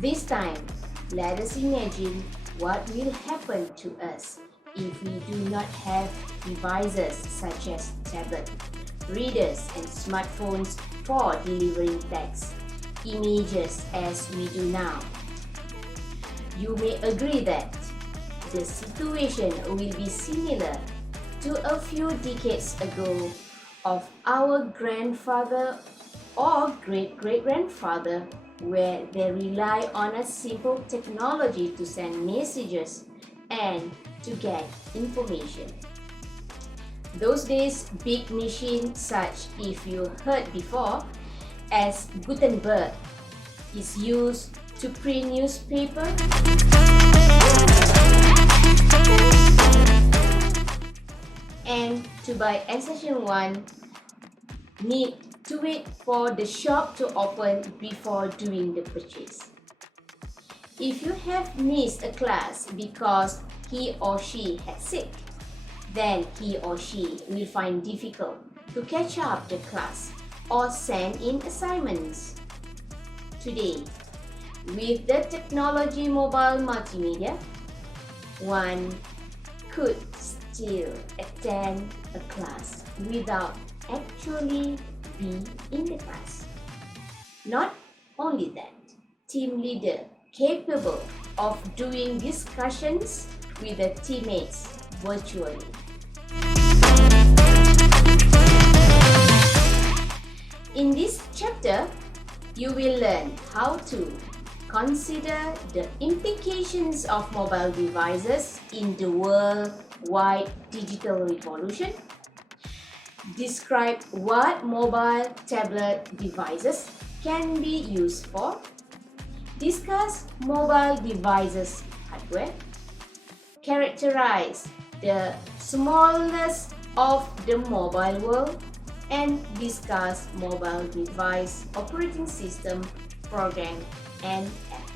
This time, let us imagine what will happen to us if we do not have devices such as tablets, readers and smartphones for delivering text, images as we do now. You may agree that the situation will be similar to a few decades ago of our grandfather or great-great-grandfather, where they rely on a simple technology to send messages and to get information. Those days, big machines such, if you heard before, as Gutenberg is used to print newspaper, and to buy Accession 1 need to wait for the shop to open before doing the purchase. If you have missed a class because he or she had sick, then he or she will find difficult to catch up the class or send in assignments. Today, with the technology mobile multimedia, one could still attend a class without actually be in the class. Not only that, team leader capable of doing discussions with the teammates virtually. In this chapter, you will learn how to consider the implications of mobile devices in the worldwide digital revolution, describe what mobile tablet devices can be used for, discuss mobile devices hardware, characterize the smallness of the mobile world, and discuss mobile device operating system, program, and app.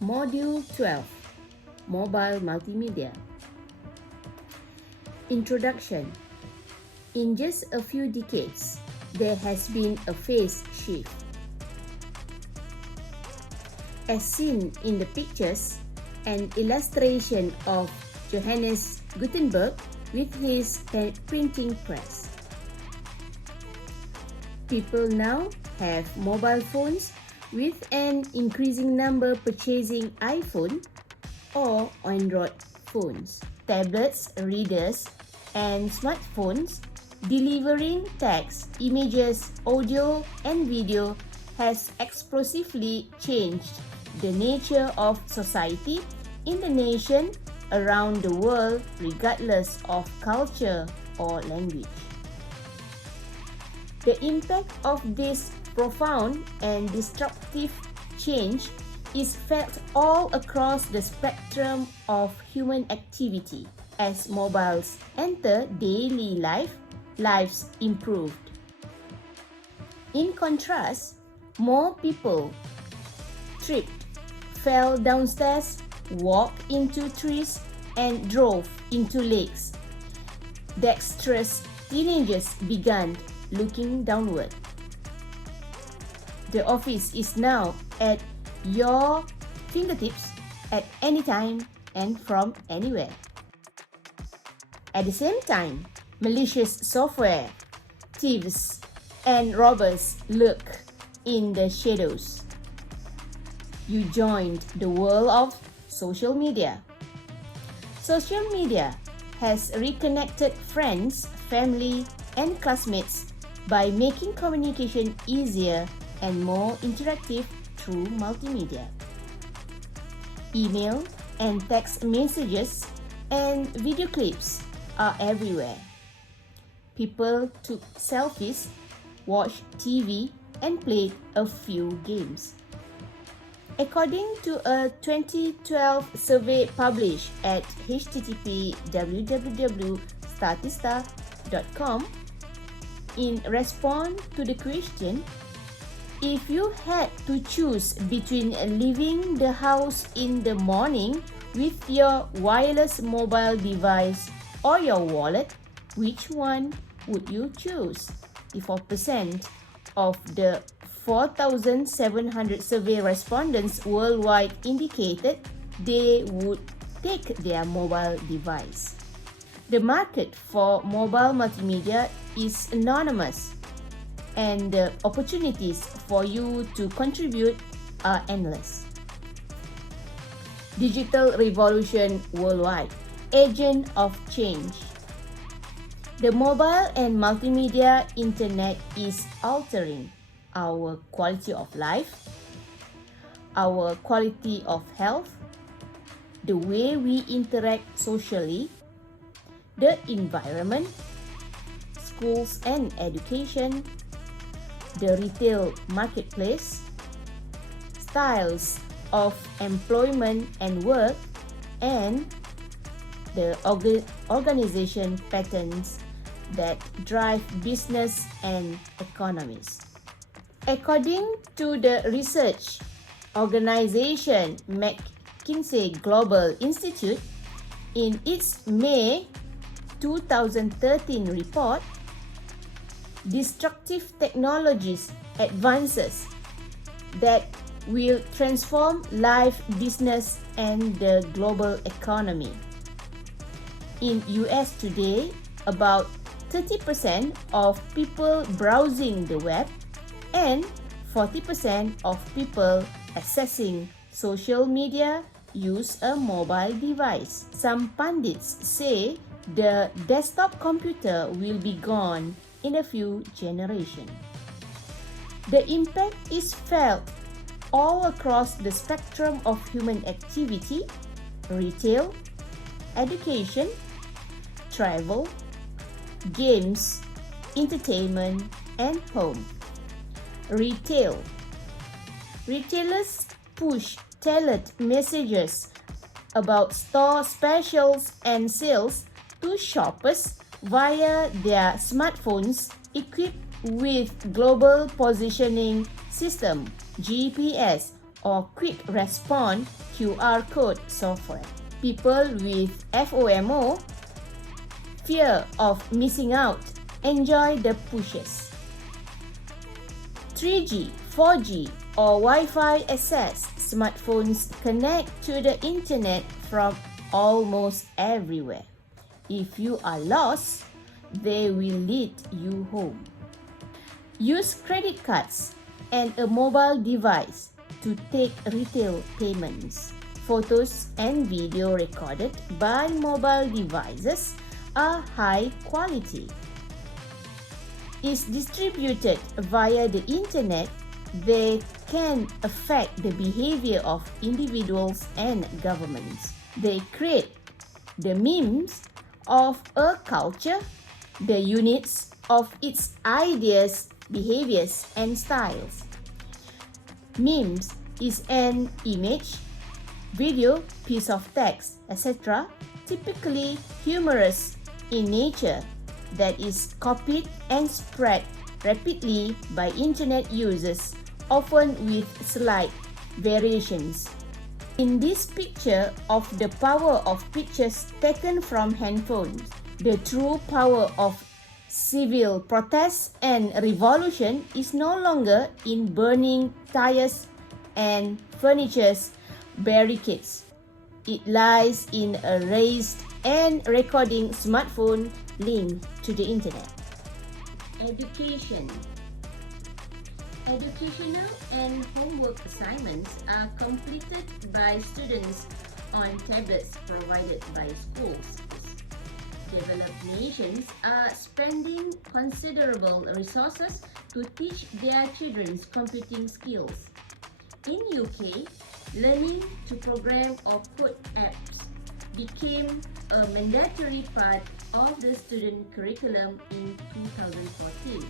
Module 12, Mobile Multimedia. Introduction. In just a few decades, there has been a phase shift. As seen in the pictures, an illustration of Johannes Gutenberg with his printing press. People now have mobile phones, with an increasing number purchasing iPhone or Android phones, tablets, readers, and smartphones. Delivering text, images, audio, and video has explosively changed the nature of society in the nation, around the world, regardless of culture or language. The impact of this profound and disruptive change is felt all across the spectrum of human activity. As mobiles enter daily life, lives improved. In contrast, more people tripped, fell downstairs, walked into trees, and drove into lakes. Dexterous teenagers began looking downward. The office is now at your fingertips at any time and from anywhere. At the same time, malicious software, thieves, and robbers lurk in the shadows. You joined the world of social media. Social media has reconnected friends, family, and classmates by making communication easier and more interactive through multimedia. Email and text messages and video clips are everywhere. People took selfies, watched TV, and played a few games. According to a 2012 survey published at http://statista.com, in response to the question, If you had to choose between leaving the house in the morning with your wireless mobile device or your wallet, which one would you choose? 54% of the 4,700 survey respondents worldwide indicated they would take their mobile device. The market for mobile multimedia is enormous, and the opportunities for you to contribute are endless. Digital revolution worldwide, agent of change. The mobile and multimedia internet is altering our quality of life, our quality of health, the way we interact socially, the environment, schools and education, the retail marketplace, styles of employment and work, and the organization patterns that drive business and economies. According to the research organization McKinsey Global Institute, in its May 2013 report, destructive technologies advances that will transform life, business, and the global economy. In US today, about 30% of people browsing the web and 40% of people accessing social media use a mobile device. Some pundits say the desktop computer will be gone in a few generations. The impact is felt all across the spectrum of human activity: retail, education, travel, games, entertainment, and home. Retail. Retailers push tailored messages about store specials and sales to shoppers via their smartphones equipped with Global Positioning System (GPS) or Quick Response QR code software. People with FOMO, fear of missing out, enjoy the pushes. 3G, 4G, or Wi-Fi access, smartphones connect to the internet from almost everywhere. If you are lost, they will lead you home. Use credit cards and a mobile device to take retail payments. Photos and video recorded by mobile devices are high quality. Is distributed via the internet, they can affect the behavior of individuals and governments. They create the memes of a culture, the units of its ideas, behaviors, and styles. Memes is an image, video, piece of text, etc., typically humorous in nature, that is copied and spread rapidly by internet users, often with slight variations. In this picture of the power of pictures taken from handphones, the true power of civil protests and revolution is no longer in burning tires and furniture's barricades. It lies in a raised and recording smartphone linked to the internet. Education. Educational and homework assignments are completed by students on tablets provided by schools. Developed nations are spending considerable resources to teach their children's computing skills. In UK, learning to program or code apps became a mandatory part of the student curriculum in 2014.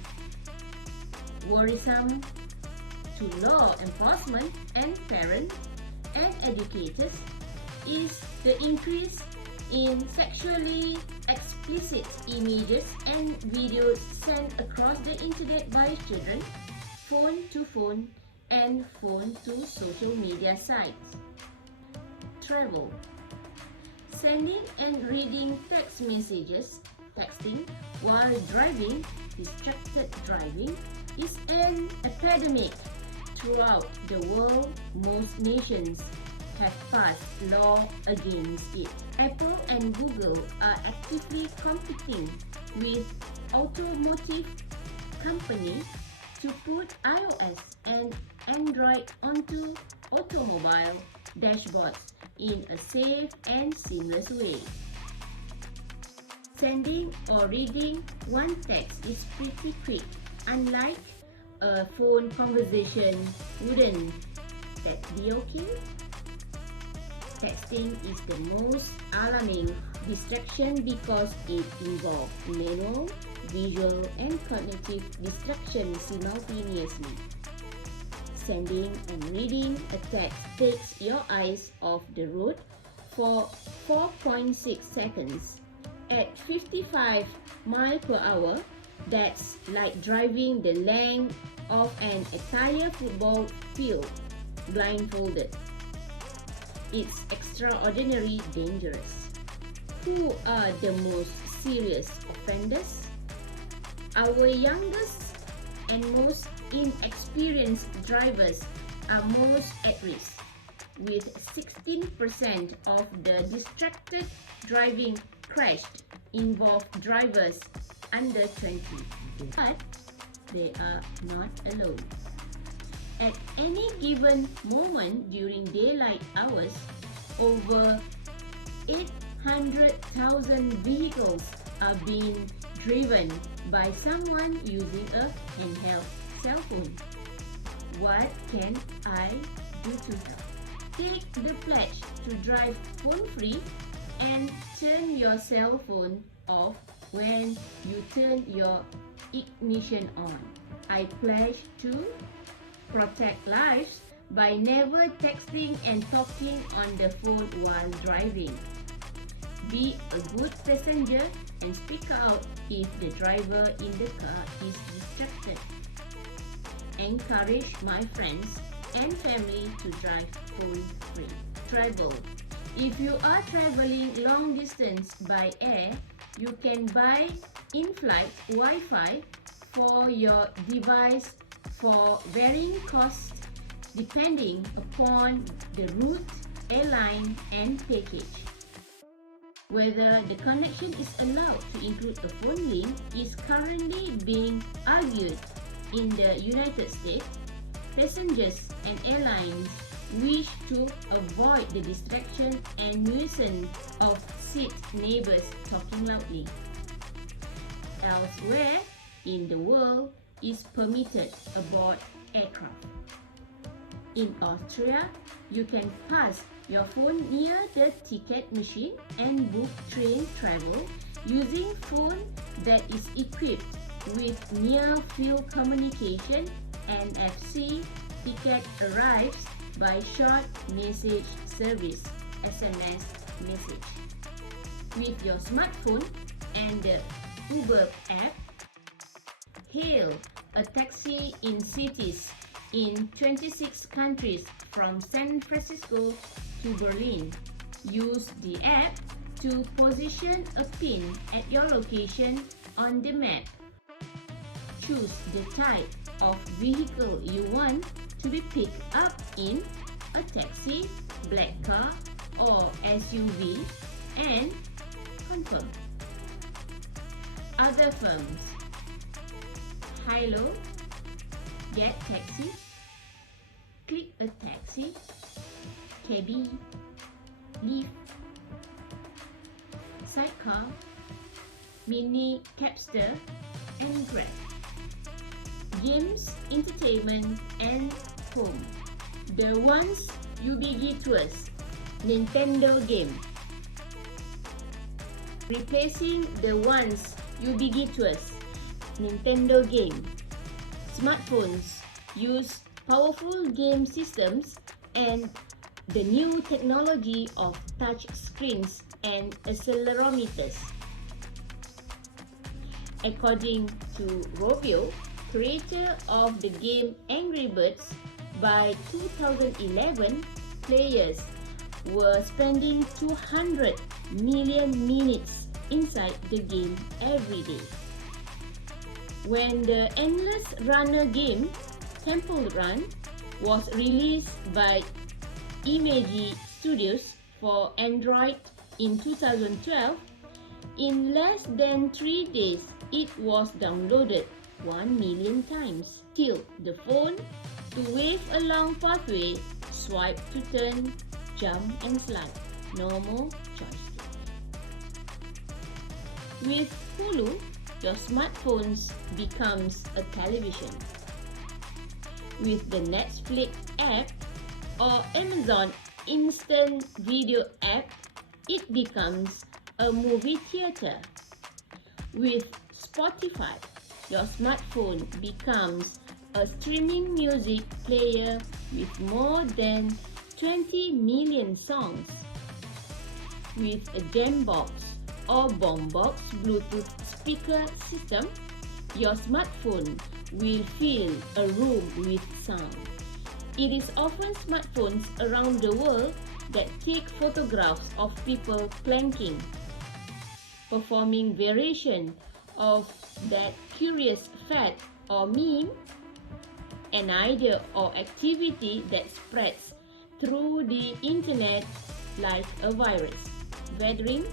Worrisome to law enforcement and parents and educators is the increase in sexually explicit images and videos sent across the internet by children, phone to phone, and phone to social media sites. Travel. Sending and reading text messages, texting, while driving, distracted driving, is an epidemic throughout the world. Most nations have passed law against it. Apple and Google are actively competing with automotive companies to put iOS and Android onto automobile dashboards in a safe and seamless way. Sending or reading one text is pretty quick, unlike a phone conversation. Wouldn't that be okay? Texting is the most alarming distraction because it involves manual, visual, and cognitive distraction simultaneously. Sending and reading a text takes your eyes off the road for 4.6 seconds. At 55 miles per hour, that's like driving the length of an entire football field blindfolded. It's extraordinarily dangerous. Who are the most serious offenders? Our youngest and most inexperienced drivers are most at risk, with 16% of the distracted driving crashed involve drivers under 20. But they are not alone. At any given moment during daylight hours, over 800,000 vehicles are being driven by someone using a handheld cell phone. What can I do to help? Take the pledge to drive phone-free and turn your cell phone off when you turn your ignition on. I pledge to protect lives by never texting and talking on the phone while driving. Be a good passenger and speak out if the driver in the car is distracted. Encourage my friends and family to drive phone-free. Travel. If you are traveling long distance by air, you can buy in-flight Wi-Fi for your device for varying costs depending upon the route, airline, and package. Whether the connection is allowed to include a phone link is currently being argued in the United States. Passengers and airlines wish to avoid the distraction and nuisance of seat neighbors talking loudly. Elsewhere in the world is permitted aboard aircraft. In Austria, you can pass your phone near the ticket machine and book train travel using phone that is equipped with near-field communication. NFC ticket arrives by short message service (SMS message). With your smartphone and the Uber app, hail a taxi in cities in 26 countries from San Francisco to Berlin. Use the app to position a pin at your location on the map. Choose the type of vehicle you want to be picked up in, a taxi, black car, or SUV, and confirm. Other firms: Hilo, Get Taxi, Click a Taxi, Cabby, Lyft, Sidecar, Mini Capster, and Grab. Games, entertainment, and home. The once ubiquitous Nintendo game. Replacing the once ubiquitous Nintendo game. Smartphones use powerful game systems and the new technology of touch screens and accelerometers. According to Rovio, creator of the game Angry Birds, by 2011, players were spending 200 million minutes inside the game every day. When the Endless Runner game, Temple Run, was released by Imagi Studios for Android in 2012, in less than 3 days, it was downloaded 1 million times. Tilt the phone to wave along pathway, swipe to turn, jump and slide. Normal joystick. With Hulu, your smartphone becomes a television. With the Netflix app or Amazon Instant Video app, it becomes a movie theater. With Spotify, your smartphone becomes a streaming music player with more than 20 million songs. With a Jambox or Boombox Bluetooth speaker system, your smartphone will fill a room with sound. It is often smartphones around the world that take photographs of people planking, performing variation of that curious fact or meme, an idea or activity that spreads through the internet like a virus. Weathering,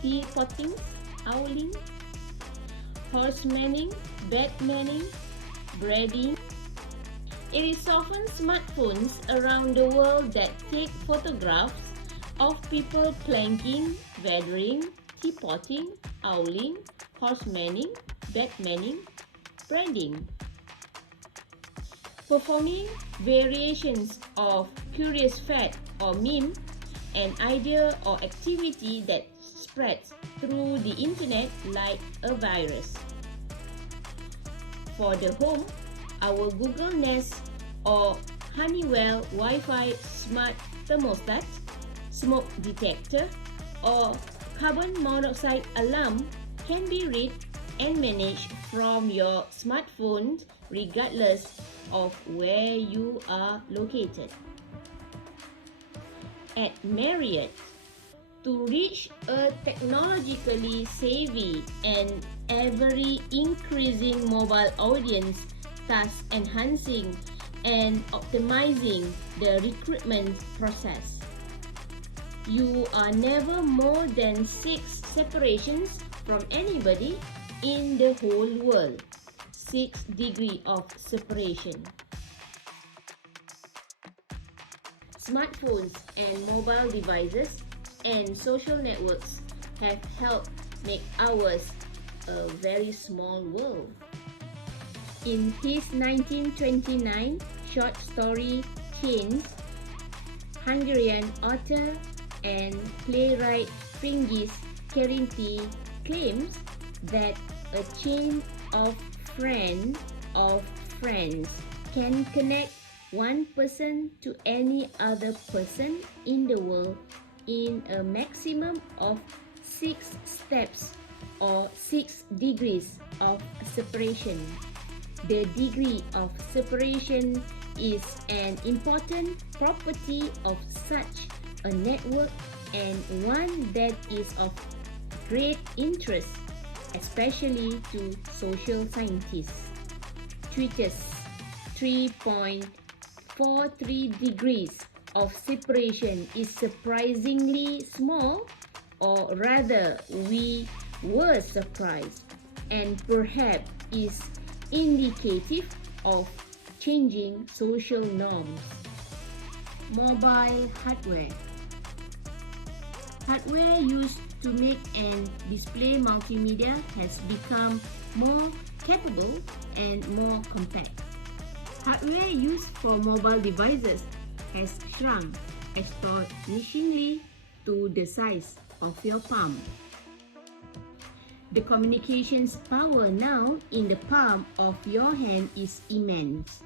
tea-potting, owling, horse-manning, bed-manning, breeding. It is often smartphones around the world that take photographs of people planking, weathering, tea-potting, owling, horse-manning, bed-manning, breeding. Performing variations of curious fact or meme, an idea or activity that spreads through the internet like a virus. For the home, our Google Nest or Honeywell Wi-Fi smart thermostat, smoke detector, or carbon monoxide alarm can be read and managed from your smartphone regardless of where you are located. At Marriott, to reach a technologically savvy and ever-increasing mobile audience, thus enhancing and optimizing the recruitment process. You are never more than 6 separations from anybody in the whole world. 6 degrees of separation. Smartphones and mobile devices and social networks have helped make ours a very small world. In his 1929 short story Chains, Hungarian author and playwright Pringis Kerinti claims that a chain of friends can connect one person to any other person in the world in a maximum of 6 steps or 6 degrees of separation. The degree of separation is an important property of such a network and one that is of great interest, especially to social scientists. Twitter's 3.43 degrees of separation is surprisingly small, or rather we were surprised, and perhaps is indicative of changing social norms. Mobile hardware. Hardware used to make and display multimedia has become more capable and more compact. Hardware used for mobile devices has shrunk astonishingly to the size of your palm. The communications power now in the palm of your hand is immense.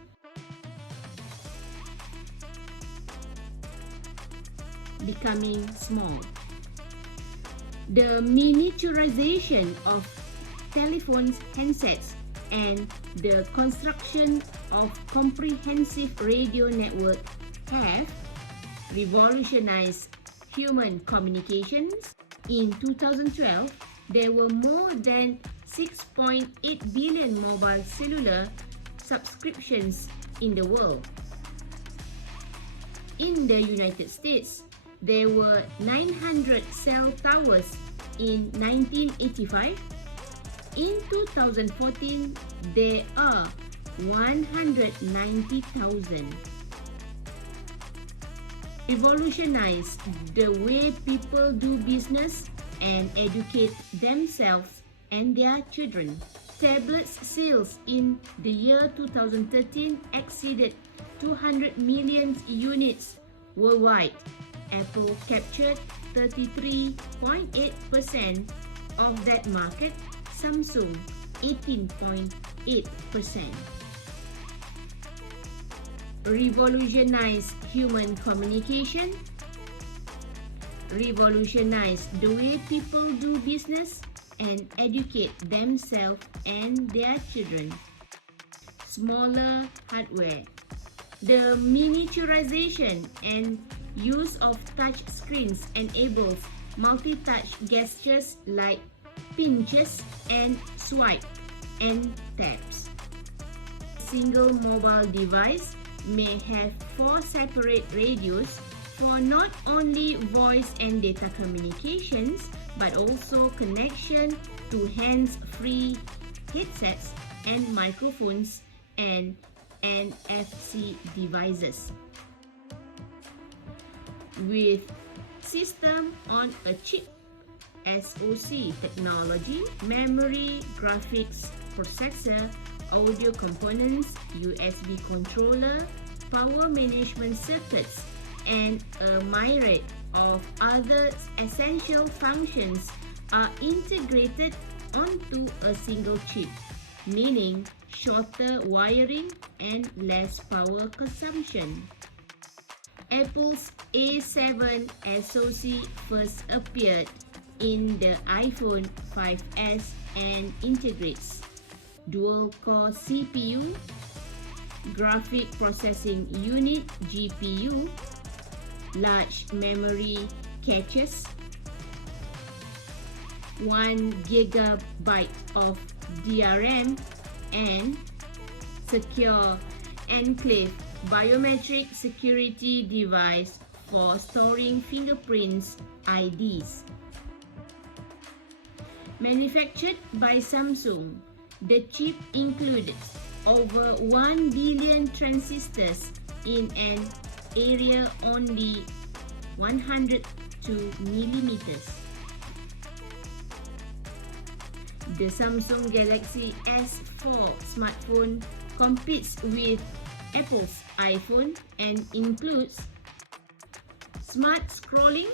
Becoming small. The miniaturization of telephones handsets and the construction of comprehensive radio network have revolutionized human communications. In 2012, there were more than 6.8 billion mobile cellular subscriptions in the world. In the United States, there were 900 cell towers in 1985. In 2014, there are 190,000. Revolutionize the way people do business and educate themselves and their children. Tablets sales in the year 2013 exceeded 200 million units worldwide. Apple captured 33.8% of that market, Samsung 18.8%. Revolutionize human communication. Revolutionize the way people do business and educate themselves and their children. Smaller hardware. The miniaturization and use of touch screens enables multi-touch gestures like pinches and swipe and taps. A single mobile device may have 4 separate radios for not only voice and data communications, but also connection to hands-free headsets and microphones and NFC devices. With system on a chip, SoC technology, memory, graphics processor, audio components, USB controller, power management circuits, and a myriad of other essential functions are integrated onto a single chip, meaning shorter wiring and less power consumption. Apple's A7 SoC first appeared in the iPhone 5S and integrates dual-core CPU, graphic processing unit GPU, large memory caches, 1 GB of DRM, and secure enclave biometric security device for storing fingerprints IDs. Manufactured by Samsung, the chip includes over 1 billion transistors in an area only 102 millimeters. The Samsung Galaxy S4 smartphone competes with Apple's iPhone and includes smart scrolling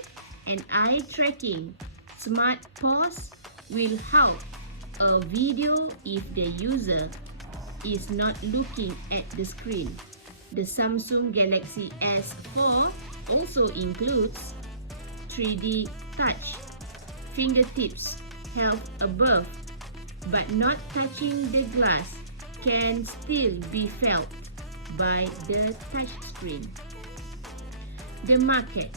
and eye tracking. Smart pause will halt a video if the user is not looking at the screen. The Samsung Galaxy S4 also includes 3D touch. Fingertips held above but not touching the glass can still be felt by the touchscreen. The market.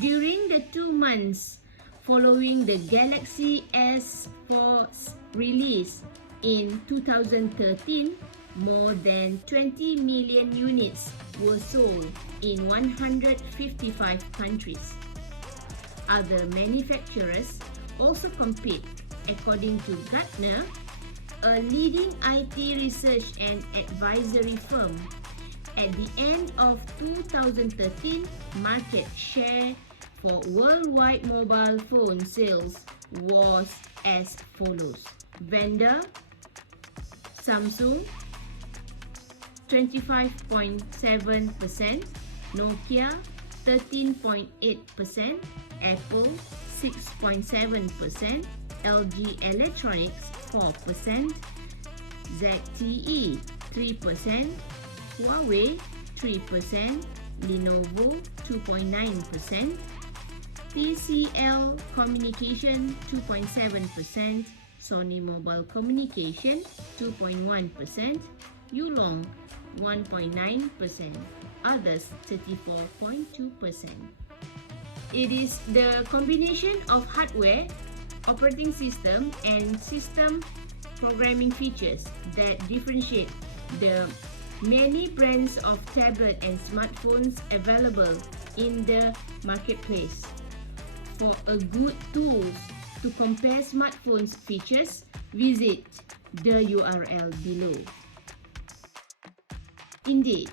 During the 2 months following the Galaxy S4's release in 2013, more than 20 million units were sold in 155 countries. Other manufacturers also compete. According to Gartner, a leading IT research and advisory firm, at the end of 2013, market share for worldwide mobile phone sales was as follows. Vendor Samsung 25.7%, Nokia 13.8%, Apple 6.7%, LG Electronics 4%, ZTE 3%, Huawei 3%, Lenovo 2.9%, TCL Communication 2.7%, Sony Mobile Communication 2.1%, Yulong 1.9%, others 34.2%. It is the combination of hardware, operating system, and system programming features that differentiate the many brands of tablet and smartphones available in the marketplace. For a good tools to compare smartphones features, visit the URL below. Indeed,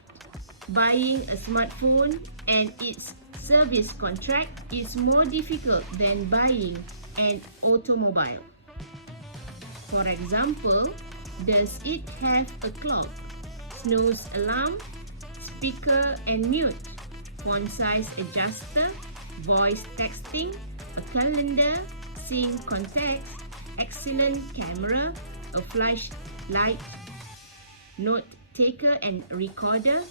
buying a smartphone and its service contract is more difficult than buying an automobile. For example, does it have a clock, snooze alarm, speaker and mute, font size adjuster, voice texting, a calendar, sync contacts, excellent camera, a flashlight, note taker and recorder,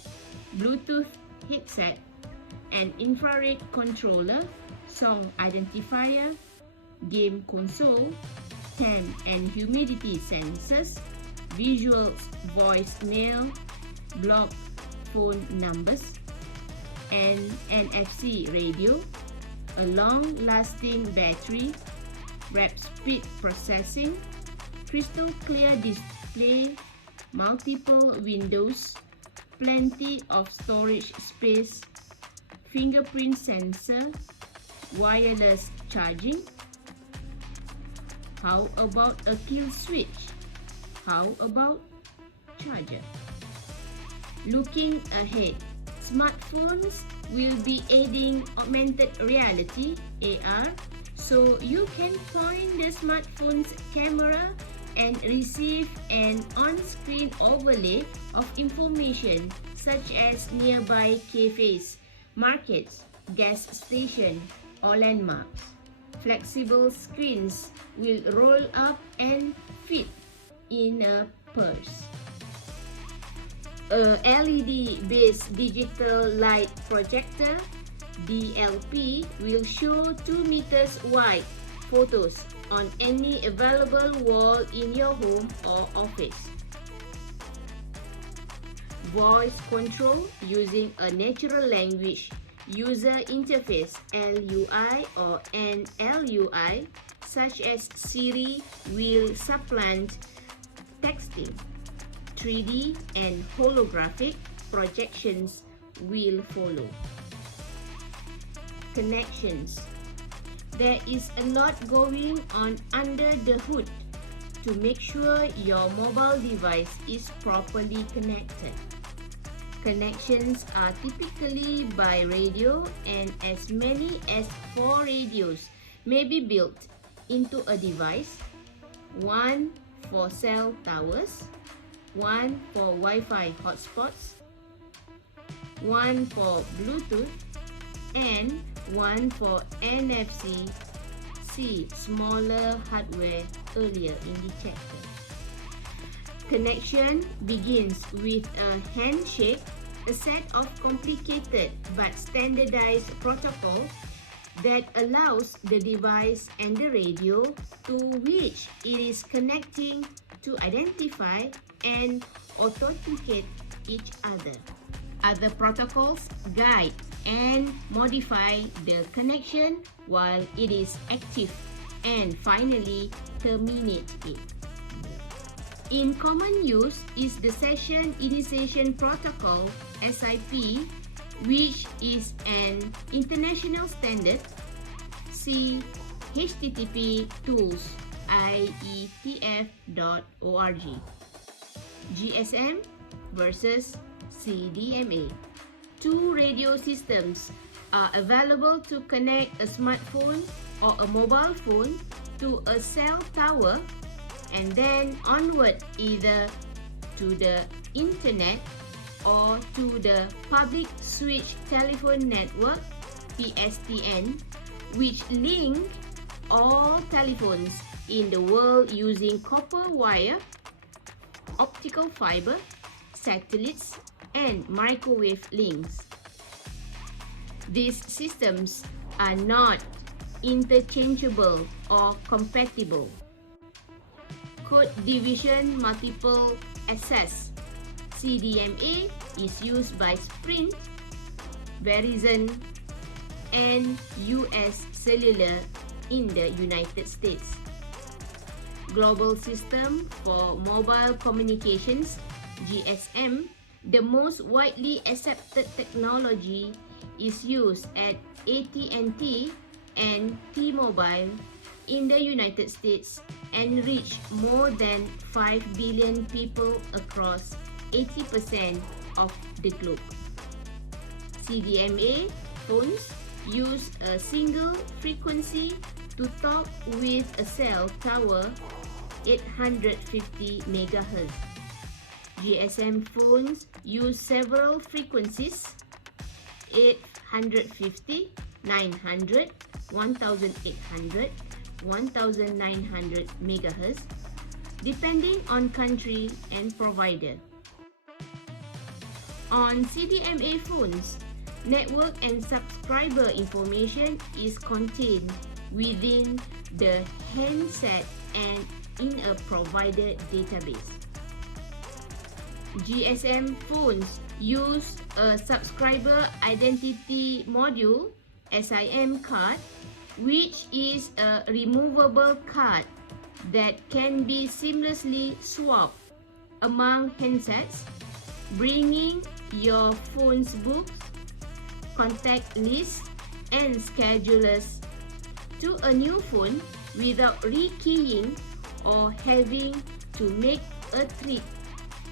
Bluetooth headset, an infrared controller, song identifier, game console, temp and humidity sensors, visuals, voicemail, block phone numbers, an NFC radio, a long-lasting battery, rapid speed processing, crystal clear display, multiple windows, plenty of storage space, fingerprint sensor, wireless charging. How about a kill switch? How about charger? Looking ahead, smartphones will be adding augmented reality (AR), so you can point the smartphone's camera and receive an on-screen overlay of information such as nearby cafes, markets, gas stations, or landmarks. Flexible screens will roll up and fit in a purse. A LED-based digital light projector (DLP) will show 2 meters wide photos on any available wall in your home or office. Voice control using a natural language user interface (LUI) or NLUI, such as Siri, will supplant texting. 3D and holographic projections will follow. Connections. There is a lot going on under the hood to make sure your mobile device is properly connected. Connections are typically by radio, and as many as 4 radios may be built into a device, 1 for cell towers, 1 for Wi-Fi hotspots, 1 for Bluetooth, and 1 for NFC. See smaller hardware earlier in the chapter. Connection begins with a handshake, a set of complicated but standardized protocol that allows the device and the radio to which it is connecting to identify and authenticate each other. Other protocols guide and modify the connection while it is active, and finally terminate it. In common use is the Session Initiation Protocol (SIP), which is an international standard. See http tools.ietf.org. GSM versus CDMA. 2 radio systems are available to connect a smartphone or a mobile phone to a cell tower and then onward either to the internet or to the public switch telephone network (PSTN), which link all telephones in the world using copper wire, optical fiber, satellites, and microwave links. These systems are not interchangeable or compatible. Code Division Multiple Access (CDMA) is used by Sprint, Verizon, and US Cellular in the United States. Global System for Mobile Communications (GSM), the most widely accepted technology, is used at AT&T and T-Mobile in the United States and reach more than 5 billion people across 80% of the globe. CDMA phones use a single frequency to talk with a cell tower 850 MHz. GSM phones use several frequencies 850, 900, 1800, 1900 MHz depending on country and provider. On CDMA phones, network and subscriber information is contained within the handset and in a provider database. GSM phones use a subscriber identity module (SIM) card, which is a removable card that can be seamlessly swapped among handsets, bringing your phone's books, contact list, and schedulers to a new phone without rekeying or having to make a trip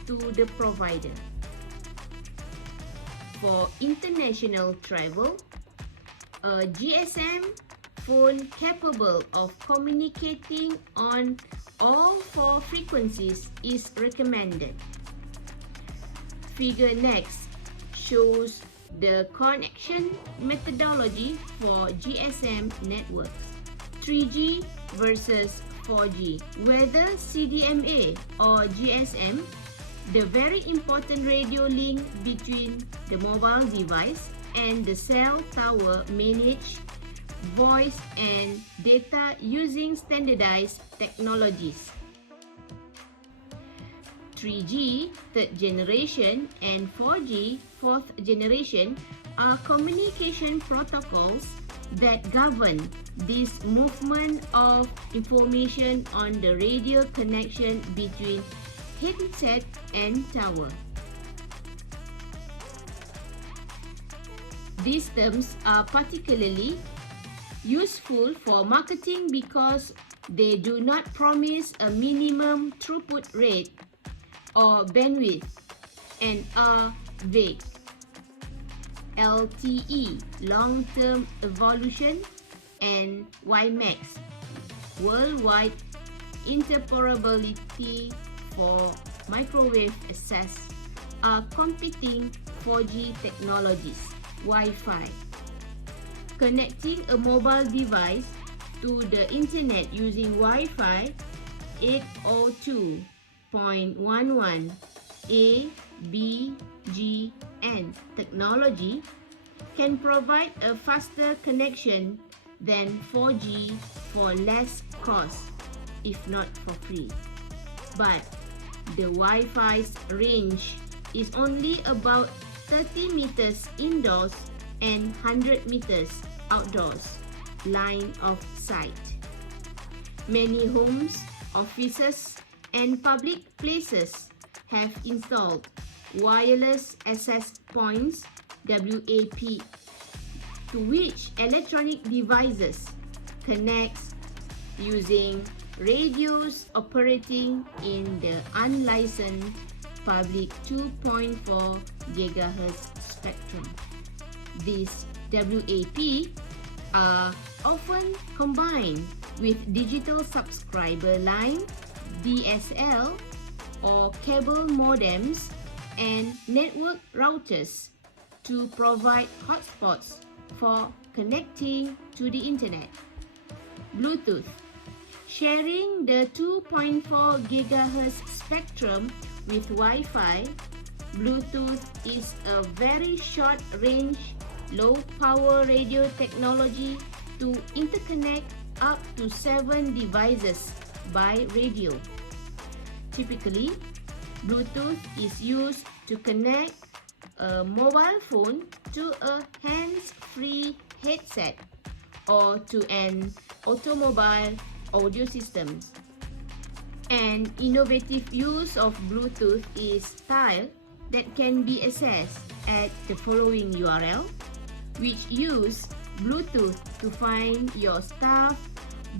to the provider. For international travel, a GSM phone capable of communicating on all 4 frequencies is recommended. Figure next shows the connection methodology for GSM networks. 3G versus 4G. Whether CDMA or GSM, the very important radio link between the mobile device and the cell tower manage voice and data using standardized technologies. 3G third generation and 4G fourth generation are communication protocols that govern this movement of information on the radio connection between handset and tower. These terms are particularly useful for marketing because they do not promise a minimum throughput rate or bandwidth and are vague. LTE, long-term evolution, and WiMAX, worldwide interoperability for microwave access, are competing 4G technologies. Wi-Fi, connecting a mobile device to the internet using Wi-Fi 802.11 A, B, G, and technology can provide a faster connection than 4G for less cost, if not for free. But the Wi-Fi's range is only about 30 meters indoors and 100 meters outdoors, line of sight. Many homes, offices, and public places have installed wireless access points (WAP), to which electronic devices connects using radios operating in the unlicensed public 2.4 GHz spectrum. These WAP are often combined with digital subscriber line (DSL) or cable modems and network routers to provide hotspots for connecting to the internet. Bluetooth, sharing the 2.4 GHz spectrum with Wi-Fi. Bluetooth is a very short-range, low-power radio technology to interconnect up to 7 devices by radio. Typically, Bluetooth is used to connect a mobile phone to a hands-free headset or to an automobile audio system. An innovative use of Bluetooth is Tile that can be accessed at the following URL, which use Bluetooth to find your stuff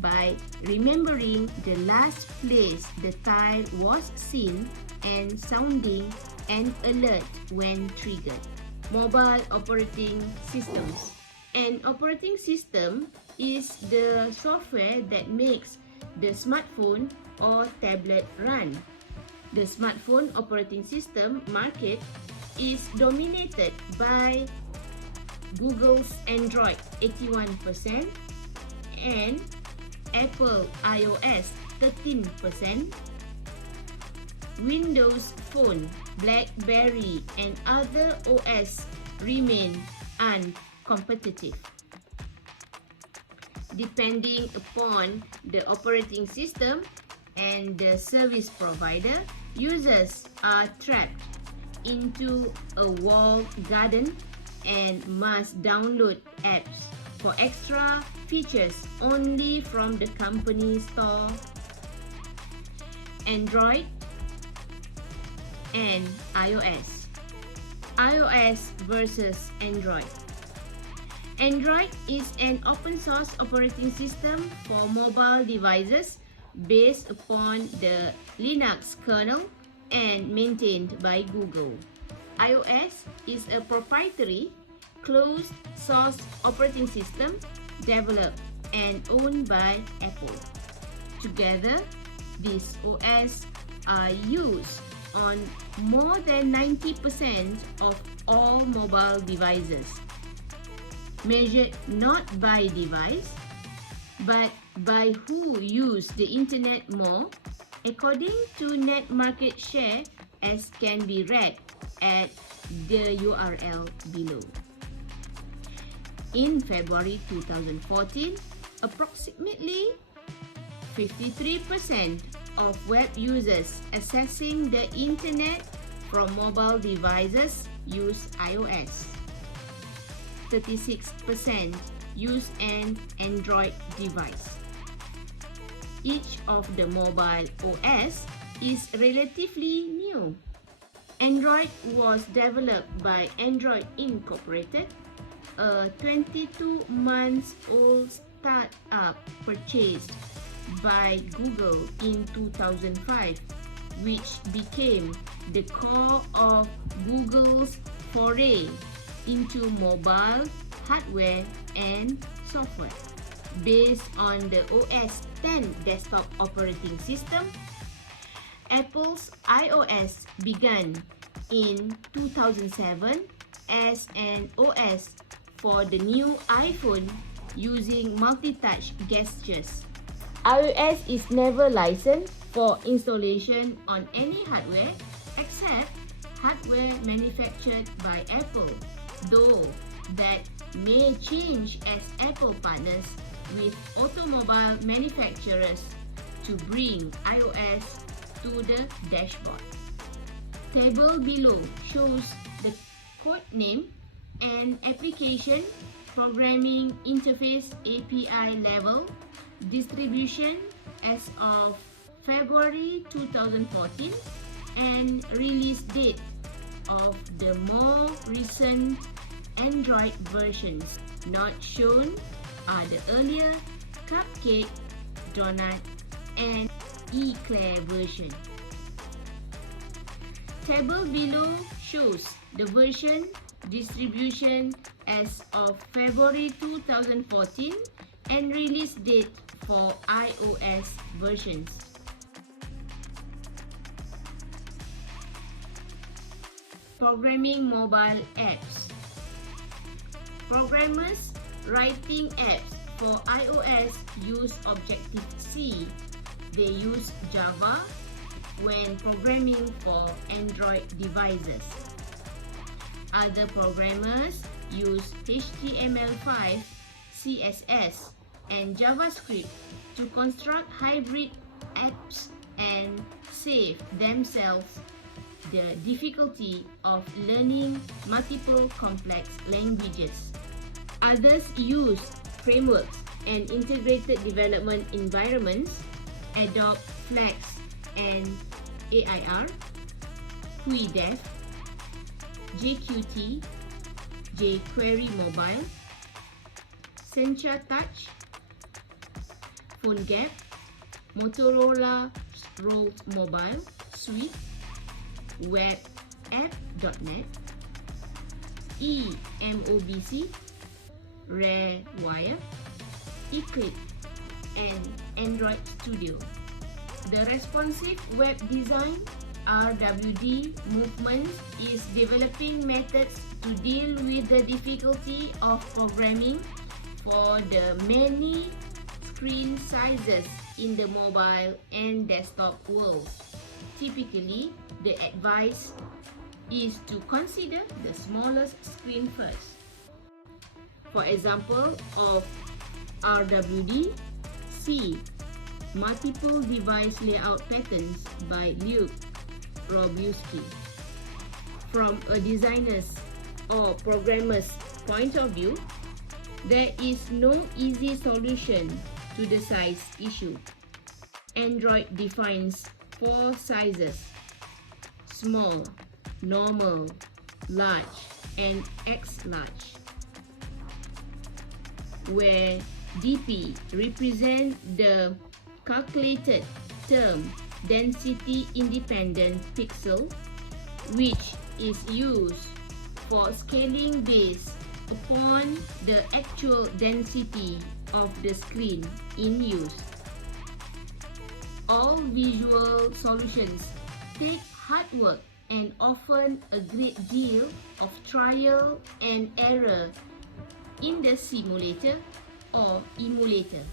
by remembering the last place the tile was seen and sounding an alert when triggered. Mobile operating systems. An operating system is the software that makes the smartphone or tablet run. The smartphone operating system market is dominated by Google's Android 81% and Apple iOS 13%. Windows Phone, BlackBerry and other OS remain uncompetitive. Depending upon the operating system and the service provider, users are trapped into a walled garden and must download apps for extra features only from the company store. Android and iOS. iOS versus Android. Android is an open source operating system for mobile devices based upon the Linux kernel and maintained by Google. iOS is a proprietary, closed source operating system developed and owned by Apple. Together, these OS are used on more than 90% of all mobile devices. Measured not by device, but by who use the internet more, according to net market share as can be read at the URL below. In February 2014, approximately 53% of web users accessing the internet from mobile devices use iOS. 36% use an Android device. Each of the mobile OS is relatively new. Android was developed by Android Incorporated, a 22-month-old startup purchased by Google in 2005, which became the core of Google's foray into mobile hardware and software. Based on the OS X desktop operating system, Apple's iOS began in 2007 as an OS for the new iPhone using multi-touch gestures. iOS is never licensed for installation on any hardware except hardware manufactured by Apple, though that may change as Apple partners with automobile manufacturers to bring iOS to the dashboard. Table below shows the code name and application programming interface API level distribution as of February 2014 and release date of the more recent Android versions. Not shown are the earlier Cupcake, Donut, and Eclair version. Table below shows the version distribution as of February 2014 and release date for iOS versions. Programming mobile apps. Programmers writing apps for iOS use Objective-C. They use Java when programming for Android devices. Other programmers use HTML5, CSS, and JavaScript to construct hybrid apps and save themselves the difficulty of learning multiple complex languages. Others use frameworks and integrated development environments, adopt Flex and AIR, QuiDev, JQT, jQuery Mobile, Sencha Touch, PhoneGap, Motorola Roll Mobile Suite, WebApp.net, eMOBC, RareWire, Eclipse, and Android Studio. The responsive web design (RWD) movement is developing methods to deal with the difficulty of programming for the many screen sizes in the mobile and desktop worlds. Typically, the advice is to consider the smallest screen first. For example of RWD, see Multiple Device Layout Patterns by Luke Robuski. From a designer's or programmer's point of view, there is no easy solution to the size issue. Android defines 4 sizes: small, normal, large, and X-large, where DP represent the calculated term density independent pixel, which is used for scaling based upon the actual density of the screen in use. All visual solutions take hard work and often a great deal of trial and error in the simulator or emulator.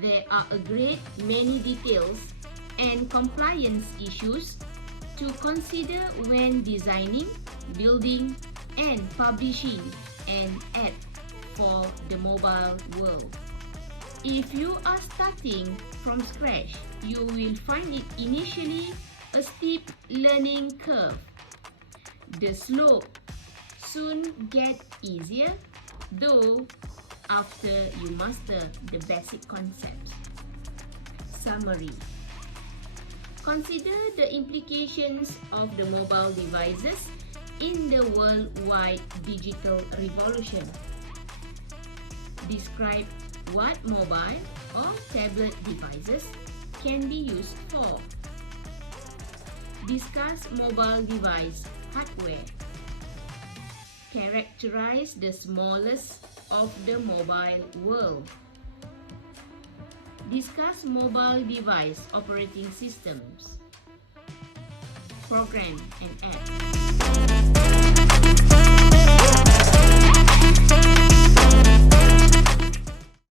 There are a great many details and compliance issues to consider when designing, building, and publishing an app for the mobile world. If you are starting from scratch, you will find it initially a steep learning curve. The slope soon gets easier, though after you master the basic concepts. Summary. Consider the implications of the mobile devices in the worldwide digital revolution. Describe what mobile or tablet devices can be used for. Discuss mobile device hardware. Characterize the smallest of the mobile world. Discuss mobile device operating systems, program and apps.